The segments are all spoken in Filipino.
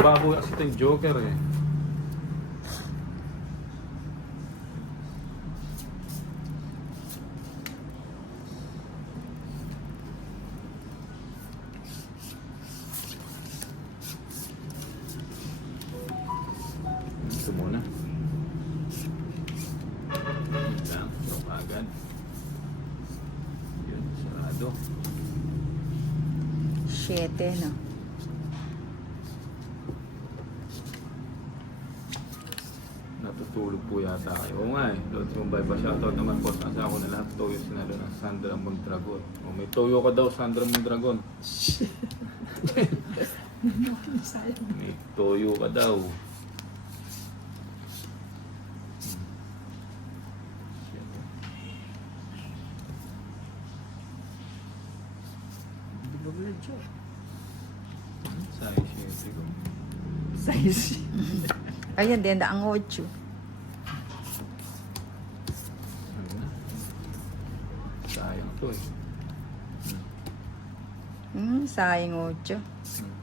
Bago kasi ito yung Joker eh. Ito muna. Ito agad. Yun, sarado. Siete, no? po yata kayo. Oo nga eh, Lord Mumbai pa. Shoutout naman po sa asa ko na lahat toyo sinalo ng Sandra Mondragon. O, may toyo ka daw, Sandra Mondragon. may toyo ka daw. Hmm. Size 7 ko. Size. Ayan, denda ang 8. To eh. Hmm, sayang ocho. Hmm.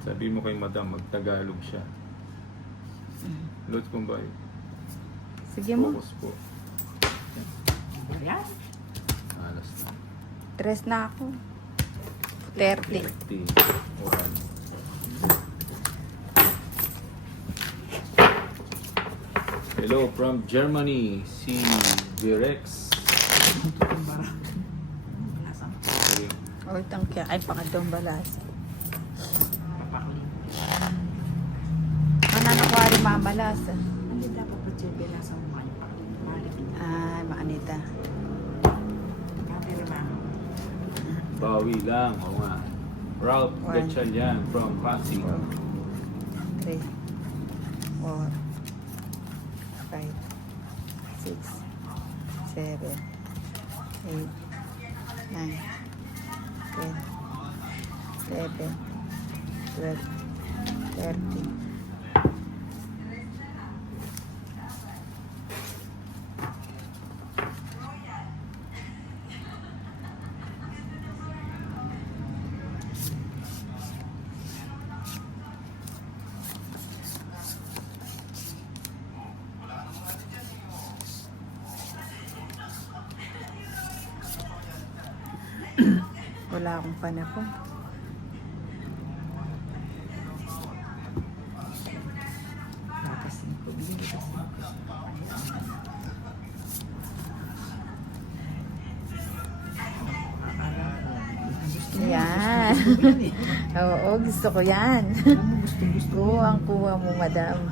Sabi mo kay madam, magtagalog siya. Lord Kumbay, Sige mo. focus po. Yan. Alas na. Tres na ako. Thirty. 30. One. Hello from Germany, si Virex. Bara. Wala sa Okay. O, itang kaya. Ay, pakadong balasa. papakling. Ano na kuha rin mamalasa? Hindi dapat pa siya bila sa mukha niya. Pakling. Balik. Ay, maanita. Bawi lang, oo nga. Ralph One. Gatchalian from Pasig. Three. Four. Five. Six. Seven. Eight. Nine. Ten. Eleven. Twelve. Thirteen. Wala akong panahon. Tapos yung problema. Yan. Oo, gusto ko yan. Gusto gusto. Oo, ang kuha mo, madam.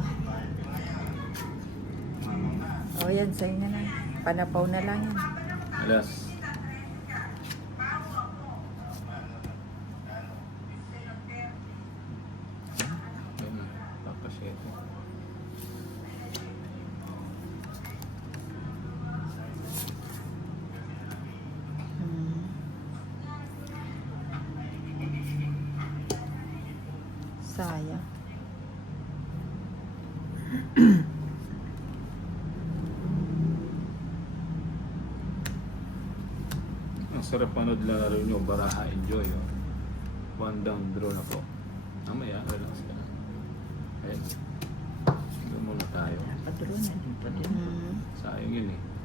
O, yan, sa'yo na lang. Panapaw na lang yan. Alas. Ayun na, papasyete. Hmm. Sayang. Ang sarap panood laro nyo, Baraha Enjoy. Oh. One down draw na po. Mamaya, relax ka. Ayun. Doon muna tayo. Padro na din. Padro. Hmm. Sayang yun eh.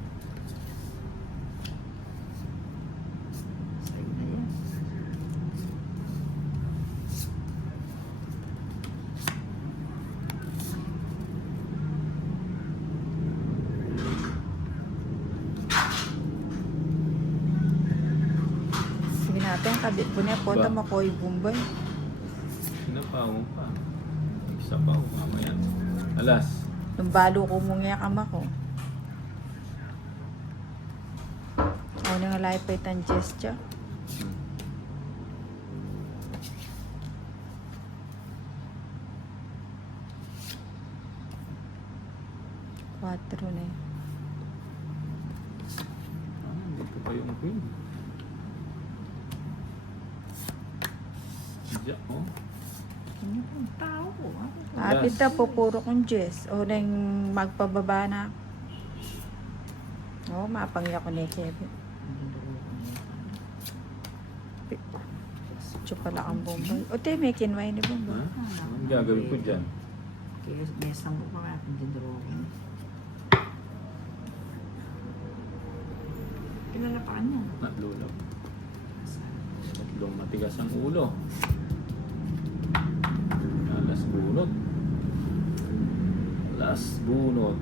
Natin, kabit po na po. Ba? Tama ko yung bumbay. Sinapaw mo pa. Isa pa, oh, mamaya. Alas. Nung balo ko mong yakam ako. Ako na nga life ang gesture. Hmm. Quatro na yun. Ah, dito pa yung queen. Diyan, oh. Pong tao? Ano to? Apit na po, puro kong Jess. O na yung magpababa na. Oo, mapangya ko yung Kevin. Ang dulo ko niya. Yes. Diyo pala ang Bombay. O, te, may kinway ni Ha? Bombay. Anong gagawin ko dyan? Kaya may sambo pa natin din drawing. Kilala pa kanya. Natlulaw. Tatlong matigas ang ulo. Bunot. Alas bunot.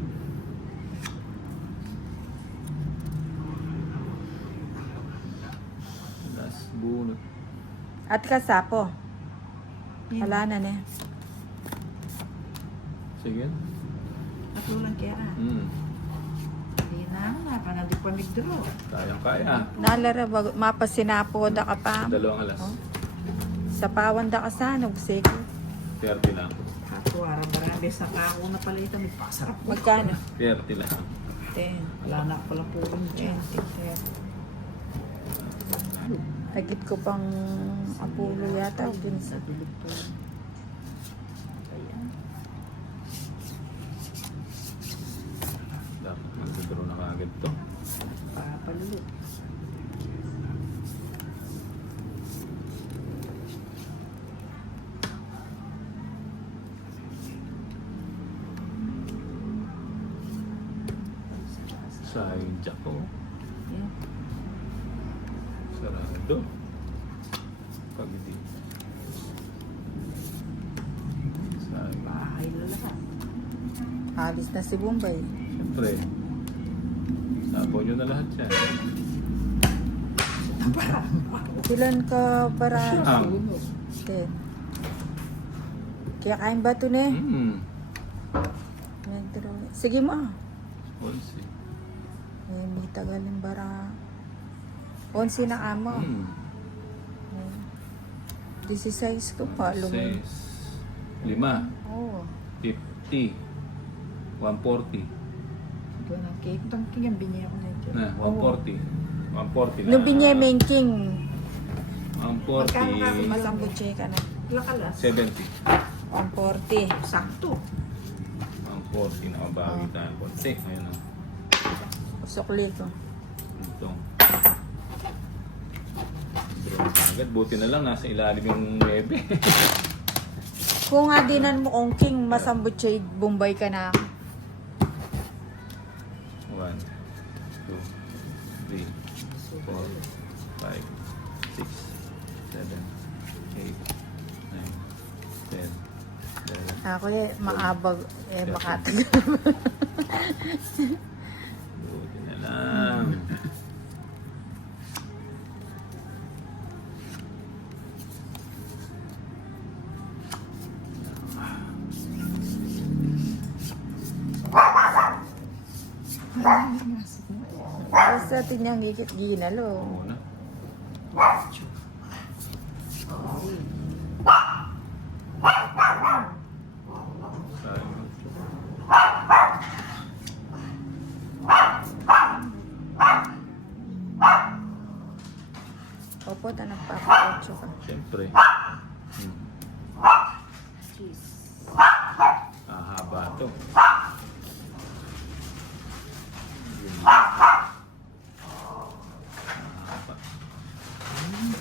Alas bunot. At kasapo. Wala na ne. Sige. Tatlo lang kaya. Hmm. Hindi na ako na. Parang di pa nag-draw. Kayang kaya. Nalara, wag- mapasinapo da ka pa. Dalawang alas. Oh. Sa pawan da ka sa sige. 30 lang. Ako, arang marami sa kako na pala ito. May pasarap mo. Magkano? 30 lang. Ten. Wala na pala po dyan. Twenty, ten. Tagit ko pang Apollo yata Sa bilog po. Ayan. Dapat magdodoro na kagad to. Papalulot. Sayang jack ko. Yan. Sarado. Pag di. Sayang. Bahay na lahat. Alis na si Bombay. Siyempre. Sapo nyo na lahat yan. Ilan ka para? Ang. Ten. Kaya kain ba ito ne? Hmm. Nagdaro- Sige mo ah. Onsi. Eh, may tagalin bara. Onsi na amo. Hmm. Eh, 16 ko pa. Lumin. Says. Lima. Oo. 50. 140. Ito na cake. Itong cake ang ko na ito. Na, 140. 140 na. Nung binyemeng king. Magkano ka? 140. Masambutse ka na. Ilang kalas? 70. 140. Sakto. 140 na mabawi tayo. Konti. Ayun na. Sukli. Ito. Drone agad. Buti na lang nasa ilalim yung nebe. Kung nga dinan mo kung king masambutse, Bombay ka na. 1, 2, 3, 4, 5, 6, 7, 8, 9, 10, 11. Ako eh, maabag, eh, makatagal. Buti na lang. Basta tinyang gigit ginalo. Oo na. Opo, ta nagpapakotso ka. Siyempre. Hmm. Cheese. Ahaba to. Yun lang. Ahaba.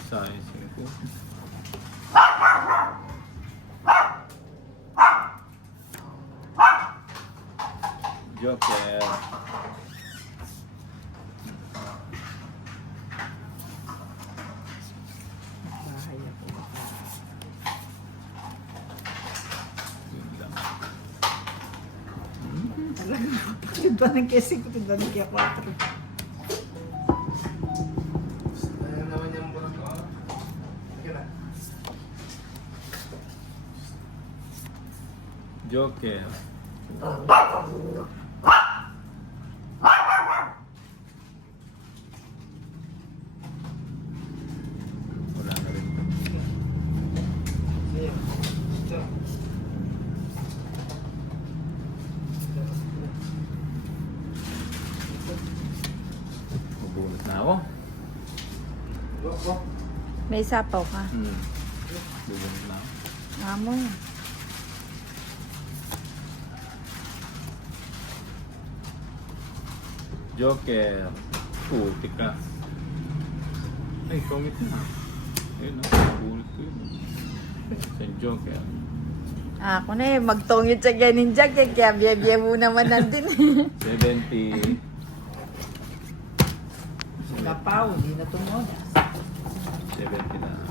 Sayang singko. Joker. Bahay ako. Yun lang. Ko. Ito na kaya 4. Ayaw naman yung mura ko. Sige na. Joker. Wala na rin. Sige. Ito. Mabunot na ako. Go, go. May sapaw ka. Hmm. Bubunot na ako. Amo. Joker. Putik ka. Ay, comic na. Ayun na. Bunot Joker. Ako na eh, magtongit sa ganin dyan, kaya kaya biya-biya mo naman nandun. 70. Lapaw, di na tumonas. 70 na.